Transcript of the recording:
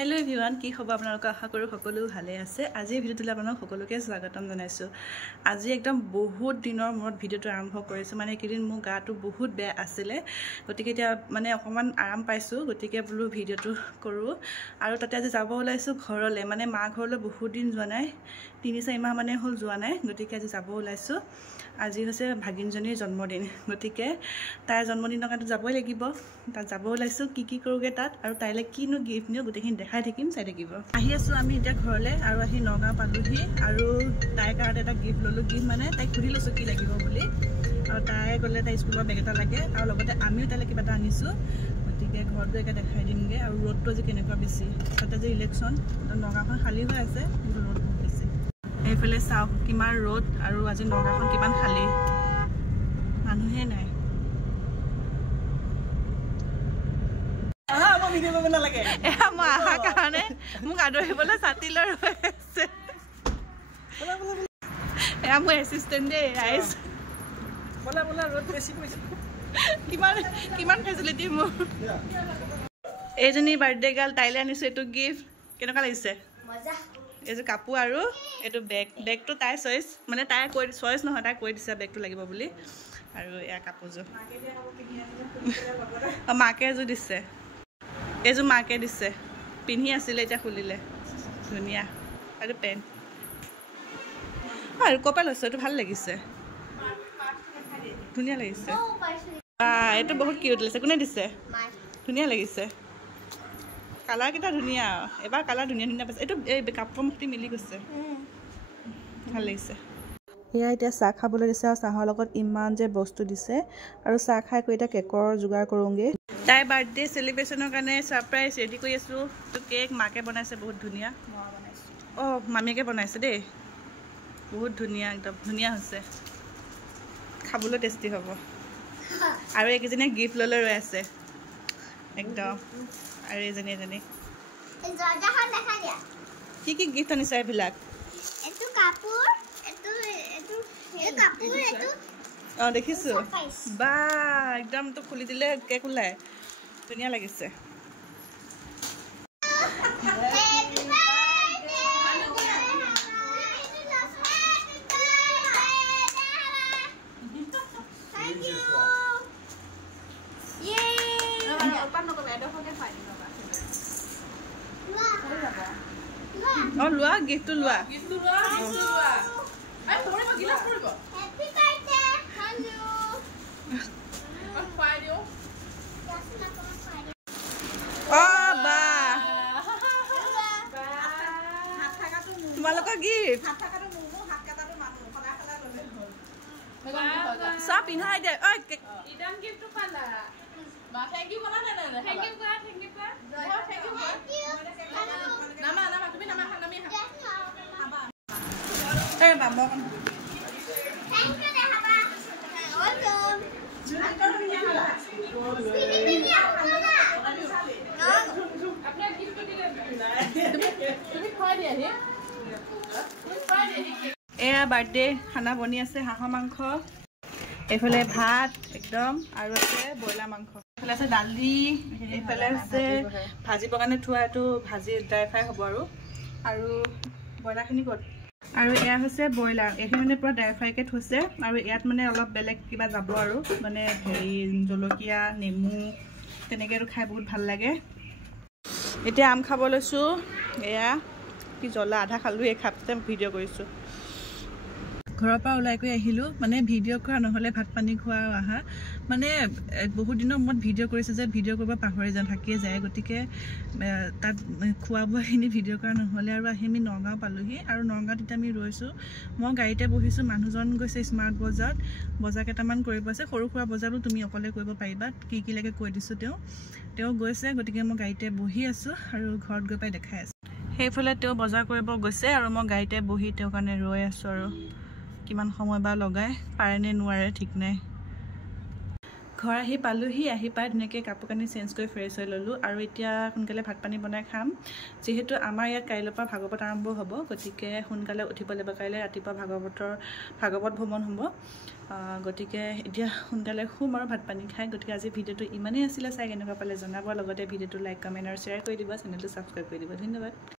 Hello everyone की खबर आपलोक आशा करूँ सकलो भाले आछे। आज भिडिओ आपलोक सकलोके स्वागतम जनाइछो। आज एकदम बहुत दिनर मूरत भिडिओ आरम्भ करिছো। माने एकेदिन मोर गाटो बहुत बेया आছিলে, गतिके এতিয়া माने অকমান आराम पाइছো, गतिके बोलो भिडिओটো करूँ। आरो ताते आज যাব ওলাইছো ঘৰলে, माने मा घरले बहुत दिन যোৱা নাই, 3-4 माह माने হল যোৱা নাই, गतिके आज যাব ওলাইছো। আজি হৈছে ভাগিনজনীৰ জন্মদিন, গতিকে তাইৰ জন্মদিনৰ কাৰণে যাবই লাগিব। তাত যাব ওলাইছো, কি কৰোগে তাত আৰু তাইলে কিনো গিফট নিও গোটেইখিনি দেখাই থাকিম, চাই থাকিব। আহি আছো আমি এতিয়া ঘৰলে আৰু আহি নগাঁও পালোহি আৰু তাইৰ কাৰণে এটা গিফট ললো। গিফট মানে তাইক সুধি লৈছো কি লাগিব বুলি, আৰু তাই গলে তাই স্কুলৰ বেগ এটা লাগে আৰু লগতে আমিও তাইলে কিবা এটা আনিছো। গতিকে ঘৰত গৈ একে দেখাই দিমগে। আৰু ৰ'দটো আজি কেনেকুৱা বেছি, তাতে যে ইলেকশ্যন, নগাঁওখন খালী হৈ আছে কিন্তু ৰ'দ বহুত বেছি। এইফালে চাওক কিমান ৰ'দ আৰু আজি নগাঁওখন কিমান খালী, মানুহে নাই। ভিডিও কৰিব নালাগে, এয়া মই আহা কাৰণে মোক আদৰিবলৈ ছাতি লৈ ৰৈ আছে। এয়া মোৰ এছিষ্টেণ্ট দেই ৰাইজ। বলা বলা, ৰ'দ বেছি পৰিছে। কিমান ফেচিলিটি মোৰ। এইজনী বাৰ্থডে গাৰ্ল, তাইলে আনিছো এইটো গিফট। কেনেকুৱা লাগিছে? মজা। এইযোৰ কাপোৰ আৰু এইটো বেগটো তাই চইচ, মানে তাই কৈ চইচ নহয়, তাই কৈ দিছে বেগটো লাগিব বুলি। আৰু এয়া কাপোৰযোৰ মাকে এযোৰ দিছে, এইযোৰ মাকে দিছে, পিন্ধি আছিলে এতিয়া খুলিলে, ধুনীয়া। আৰু পেণ্ট আৰু ক'ৰ পৰা লৈছে? এইটো ভাল লাগিছে, ধুনীয়া লাগিছে। এইটো বহুত কিউট লাগিছে। কোনে দিছে? ধুনীয়া লাগিছে, কালাৰকেইটা ধুনীয়া। এবাৰ কালাৰ ধুনীয়া পাইছে। এইটো এই কাপোৰ মুক্তি মিলি গৈছে, ভাল লাগিছে। এয়া এতিয়া চাহ খাবলৈ দিছে আৰু চাহৰ লগত ইমান যে বস্তু দিছে। আৰু চাহ খাই কৰি এতিয়া কেকৰ যোগাৰ কৰোঁগে। তাই বাৰ্থডে চেলিব্ৰেশ্যনৰ কাৰণে ছাৰপ্ৰাইজ ৰেডি কৰি আছোঁ। তো কেক মাকে বনাইছে, বহুত ধুনীয়া। অঁ, মামীয়েকে বনাইছে দেই, বহুত ধুনীয়া, একদম ধুনীয়া হৈছে, খাবলৈ টেষ্টি হ'ব। আৰু এইকেইজনীয়ে গিফ্ট লৈ ৰৈ আছে একদম। আৰু এজনী কি গিফ্ট আনিছে এইবিলাক? অঁ দেখিছোঁ, বা একদম তো খুলি দিলে কেক ওলাই, ধুনীয়া লাগিছে। অঁ লোৱা, গিফ্টটো লোৱা। তোমালোকৰ গিফ্ট চব পিন্ধাই দে। এয়া বাৰ্থডে খানা বনি আছে, হাঁহৰ মাংস, এইফালে ভাত একদম, আৰু আছে ব্ৰইলাৰ মাংস, এইফালে আছে দালি, এইফালে আছে ভাজিবৰ কাৰণে থোৱা, এইটো ভাজি ড্ৰাই ফ্ৰাই হ'ব। আৰু ব্ৰইলাৰখিনি ক'ত? আৰু এয়া হৈছে ব্ৰইলাৰ, এইখিনি মানে পূৰা ড্ৰাই ফ্ৰাইকৈ থৈছে। আৰু ইয়াত মানে অলপ বেলেগ কিবা যাব আৰু, মানে হেৰি জলকীয়া, নেমু তেনেকৈ আৰু খাই বহুত ভাল লাগে। এতিয়া আম খাব লৈছোঁ। এয়া কি জ্বলা, আধা খালোঁ, এই খাপতে ভিডিঅ' কৰিছোঁ। ঘৰৰ পৰা ওলাই কৰি আহিলোঁ, মানে ভিডিঅ' কৰা নহ'লে ভাত পানী খোৱা আৰু আহা, মানে বহুত দিনৰ মূৰত ভিডিঅ' কৰিছে যে ভিডিঅ' কৰিব পাহৰি থাকিয়ে যায়। গতিকে তাত খোৱা বোৱাখিনি ভিডিঅ' কৰা নহ'লে। আৰু আহি আমি নগাঁও পালোঁহি, আৰু নগাঁৱত এতিয়া আমি ৰৈছোঁ। মই গাড়ীতে বহিছোঁ, মানুহজন গৈছে স্মাৰ্ট বজাৰত, বজাৰ কেইটামান কৰিব আছে, সৰু সুৰা বজাৰো তুমি অকলে কৰিব পাৰিবা, কি লাগে কৈ দিছোঁ। তেওঁ গৈছে, গতিকে মই গাড়ীতে বহি আছোঁ আৰু ঘৰত গৈ পাই দেখাই আছোঁ। সেইফালে তেওঁ বজাৰ কৰিব গৈছে আৰু মই গাড়ীতে বহি তেওঁৰ কাৰণে ৰৈ আছোঁ। আৰু কিমান সময় বা লগাই, পাৰে নে নোৱাৰে ঠিক নাই। ঘৰ আহি পালোহি আহি পাই ধুনীয়াকৈ কাপোৰ কানি চেঞ্জ কৰি ফ্ৰেছ হৈ ল'লোঁ আৰু এতিয়া সোনকালে ভাত পানী বনাই খাম যিহেতু আমাৰ ইয়াত কাইলৈৰ পৰা ভাগৱত আৰম্ভ হ'ব গতিকে সোনকালে উঠিব লাগিব কাইলৈ ৰাতিপুৱা ভাগৱত ভ্ৰমণ হ'ব গতিকে এতিয়া সোনকালে শুম আৰু ভাত পানী খাই গতিকে আজি ভিডিঅ'টো ইমানেই আছিলে চাই কেনেকুৱা পালে জনাব লগতে ভিডিঅ'টো লাইক কমেণ্ট আৰু শ্বেয়াৰ কৰি দিব চেনেলটো ছাবস্ক্ৰাইব কৰি দিব ধন্যবাদ